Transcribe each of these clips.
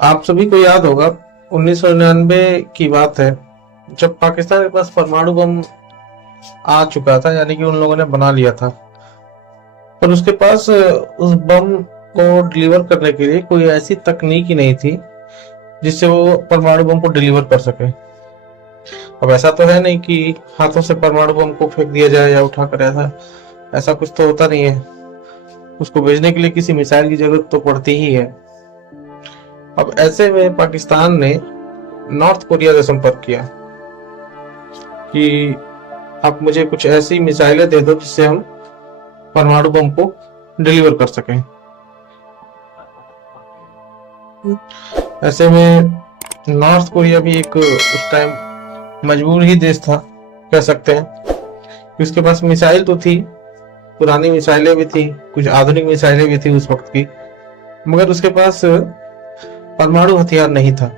आप सभी को याद होगा 1999 की बात है, जब पाकिस्तान के पास परमाणु बम आ चुका था, यानी कि उन लोगों ने बना लिया था। पर उसके पास उस बम को डिलीवर करने के लिए कोई ऐसी तकनीक ही नहीं थी जिससे वो परमाणु बम को डिलीवर कर सके। अब ऐसा तो है नहीं कि हाथों से परमाणु बम को फेंक दिया जाए या उठाकर, ऐसा ऐसा कुछ तो होता नहीं है। उसको भेजने के लिए किसी मिसाइल की जरूरत तो पड़ती ही है। अब ऐसे में पाकिस्तान ने नॉर्थ कोरिया से संपर्क किया कि आप मुझे कुछ ऐसी मिसाइलें दे दो जिससे हम परमाणु बम को डिलीवर कर सकें। ऐसे में नॉर्थ कोरिया भी एक उस टाइम मजबूर ही देश था, कह सकते हैं। उसके पास मिसाइल तो थी, पुरानी मिसाइलें भी थी, कुछ आधुनिक मिसाइलें भी थी उस वक्त की, मगर उसके पास परमाणु हथियार नहीं था।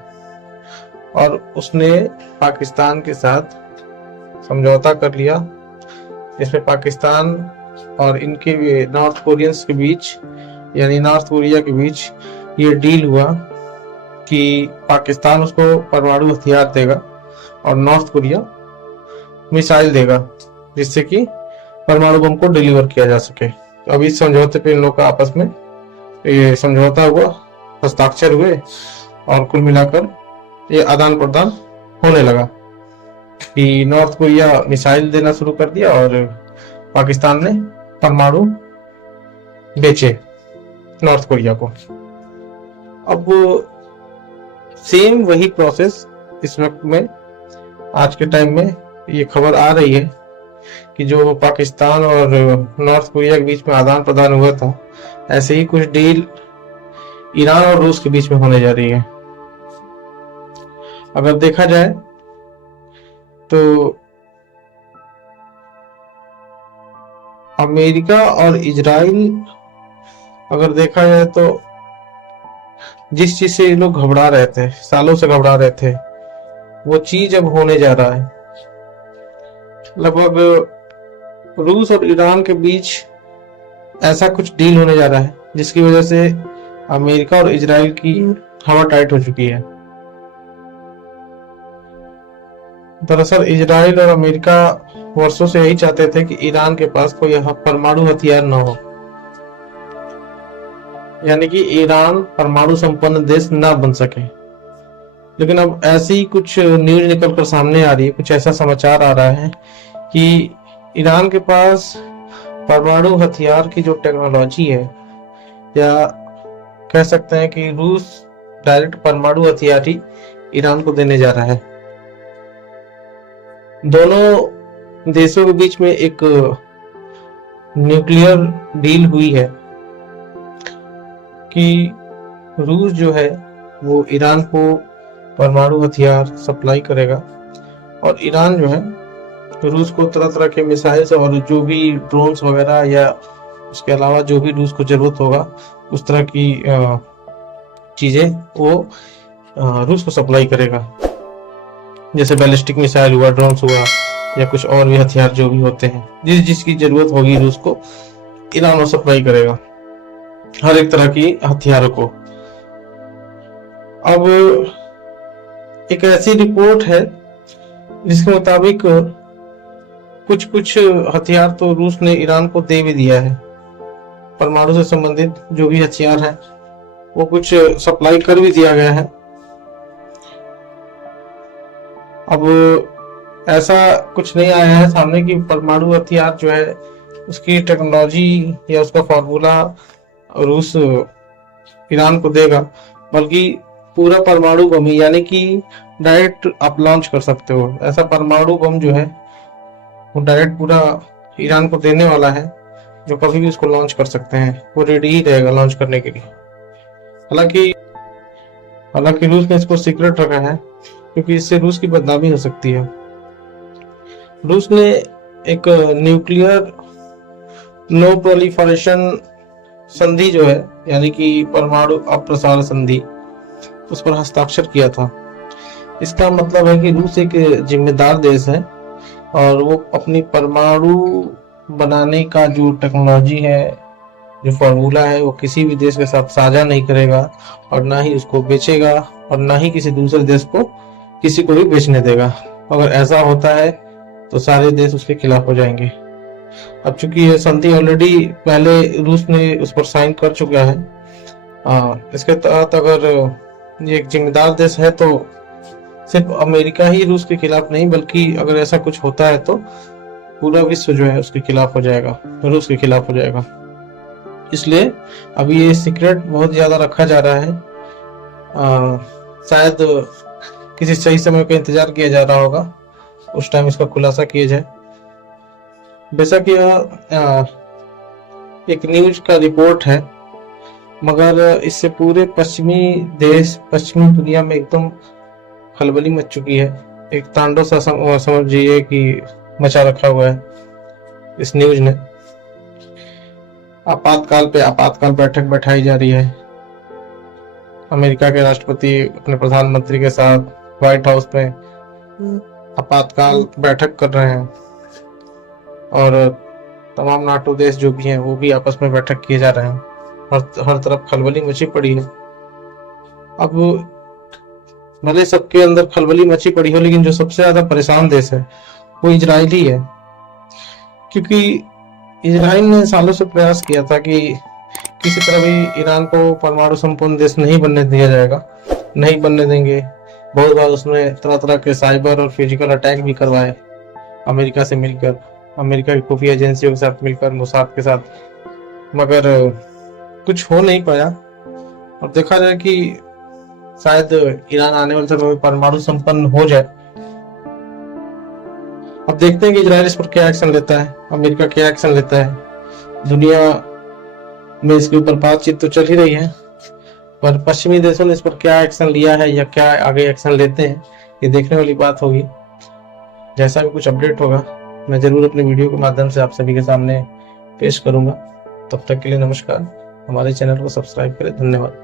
और उसने पाकिस्तान के साथ समझौता कर लिया, जिसमें पाकिस्तान और इनके नॉर्थ कोरियंस के बीच, यानी नॉर्थ कोरिया के बीच ये डील हुआ कि पाकिस्तान उसको परमाणु हथियार देगा और नॉर्थ कोरिया मिसाइल देगा, जिससे कि परमाणु बम को डिलीवर किया जा सके। तो अभी इस समझौते पे इन लोग का आपस में ये समझौता हुआ, हस्ताक्षर हुए, और कुल मिलाकर ये आदान प्रदान होने लगा कि नॉर्थ कोरिया मिसाइल देना शुरू कर दिया और पाकिस्तान ने परमाणु बेचे नॉर्थ कोरिया को। अब सेम वही प्रोसेस इस वक्त में, आज के टाइम में ये खबर आ रही है कि जो पाकिस्तान और नॉर्थ कोरिया के बीच में आदान प्रदान हुआ था, ऐसे ही कुछ डील ईरान और रूस के बीच में होने जा रही है। अगर देखा जाए तो अमेरिका और इजराइल, अगर देखा जाए तो जिस चीज से ये लोग घबरा रहे थे, सालों से घबरा रहे थे, वो चीज अब होने जा रहा है। लगभग रूस और ईरान के बीच ऐसा कुछ डील होने जा रहा है जिसकी वजह से अमेरिका और इजराइल की हवा टाइट हो चुकी है। दरअसल इजराइल और अमेरिका वर्षों से यही चाहते थे कि ईरान के पास कोई परमाणु हथियार न हो, यानी कि ईरान परमाणु संपन्न देश न बन सके। लेकिन अब ऐसी कुछ न्यूज निकलकर सामने आ रही है, कुछ ऐसा समाचार आ रहा है कि ईरान के पास परमाणु हथियार की जो टेक्नोलॉजी है, या कह सकते हैं कि रूस डायरेक्ट परमाणु हथियार ही ईरान को देने जा रहा है। दोनों देशों के बीच में एक न्यूक्लियर डील हुई है कि रूस जो है वो ईरान को परमाणु हथियार सप्लाई करेगा, और ईरान जो है रूस को तरह तरह के मिसाइल्स और जो भी ड्रोन्स वगैरह या उसके अलावा जो भी रूस को जरूरत होगा उस तरह की चीजें वो रूस को सप्लाई करेगा। जैसे बैलिस्टिक मिसाइल हुआ, ड्रोन्स हुआ, या कुछ और भी हथियार जो भी होते हैं, जिसकी जरूरत होगी रूस को, ईरान वो सप्लाई करेगा, हर एक तरह की हथियारों को। अब एक ऐसी रिपोर्ट है जिसके मुताबिक कुछ कुछ हथियार तो रूस ने ईरान को दे भी दिया है। परमाणु से संबंधित जो भी हथियार है वो कुछ सप्लाई कर भी दिया गया है। अब ऐसा कुछ नहीं आया है सामने कि परमाणु हथियार जो है उसकी टेक्नोलॉजी या उसका फॉर्मूला रूस ईरान को देगा, बल्कि पूरा परमाणु बम, यानी कि डायरेक्ट आप लॉन्च कर सकते हो। ऐसा परमाणु बम जो है वो डायरेक्ट पूरा ईरान को देने वाला है, जो कभी भी उसको लॉन्च कर सकते हैं, वो रेडी ही रहेगा लॉन्च करने के लिए। हालांकि रूस ने इसको सीक्रेट रखा है क्योंकि इससे रूस की बदनामी हो सकती है। रूस ने एक न्यूक्लियर नो प्रोलिफरेशन संधि जो है, यानी कि परमाणु अप्रसार संधि, उस पर हस्ताक्षर किया था। इसका मतलब है कि रूस एक जिम्मेदार देश है और वो अपनी परमाणु बनाने का जो टेक्नोलॉजी है जो फार्मूला है वो किसी भी देश के साथ साझा नहीं करेगा और ना ही उसको बेचेगा और ना ही किसी दूसरे देश को किसी को भी बेचने देगा। अगर ऐसा होता है तो सारे देश उसके खिलाफ हो जाएंगे। अब चूंकि ये संधि ऑलरेडी पहले रूस ने उस पर साइन कर चुका है, इसके तहत अगर ये एक जिम्मेदार देश है तो सिर्फ अमेरिका ही रूस के खिलाफ नहीं, बल्कि अगर ऐसा कुछ होता है तो पूरा विश्व जो है उसके खिलाफ हो जाएगा, रूस के खिलाफ हो जाएगा। इसलिए अभी ये सीक्रेट बहुत ज्यादा रखा जा रहा है। शायद किसी सही समय का इंतजार किया जा रहा होगा, उस टाइम इसका खुलासा किया जाए। बेशक यह एक न्यूज का रिपोर्ट है, मगर इससे पूरे पश्चिमी देश, पश्चिमी दुनिया में एकदम खलबली मच चुकी है। एक तांडव सा समझिए कि मचा रखा हुआ है इस न्यूज ने। आपातकाल पे आपातकाल बैठक बैठाई जा रही है। अमेरिका के राष्ट्रपति अपने प्रधानमंत्री के साथ व्हाइट हाउस में आपातकाल बैठक कर रहे हैं और तमाम नाटो देश जो भी हैं वो भी आपस में बैठक किए जा रहे हैं। हर तरफ खलबली मची पड़ी है। अब भले सबके अंदर खलबली मची पड़ी हो, लेकिन जो सबसे ज्यादा परेशान देश है वो इजराइल ही है, क्योंकि इजराइल ने सालों से प्रयास किया था कि किसी तरह भी ईरान को परमाणु संपन्न देश नहीं बनने दिया जाएगा, नहीं बनने देंगे। बहुत बार उसने तरह तरह के साइबर और फिजिकल अटैक भी करवाए अमेरिका से मिलकर, अमेरिका की खुफिया एजेंसियों के साथ मिलकर, मोसाद के साथ, मगर कुछ हो नहीं पाया। और देखा जाए कि शायद ईरान आने वाले समय में परमाणु संपन्न हो जाए। अब देखते हैं कि इजराइल इस पर क्या एक्शन लेता है, अमेरिका क्या एक्शन लेता है। दुनिया में इसके ऊपर बातचीत तो चल ही रही है, पर पश्चिमी देशों ने इस पर क्या एक्शन लिया है या क्या आगे एक्शन लेते हैं, ये देखने वाली बात होगी। जैसा भी कुछ अपडेट होगा मैं जरूर अपने वीडियो के माध्यम से आप सभी के सामने पेश करूंगा। तब तक के लिए नमस्कार। हमारे चैनल को सब्सक्राइब करें। धन्यवाद।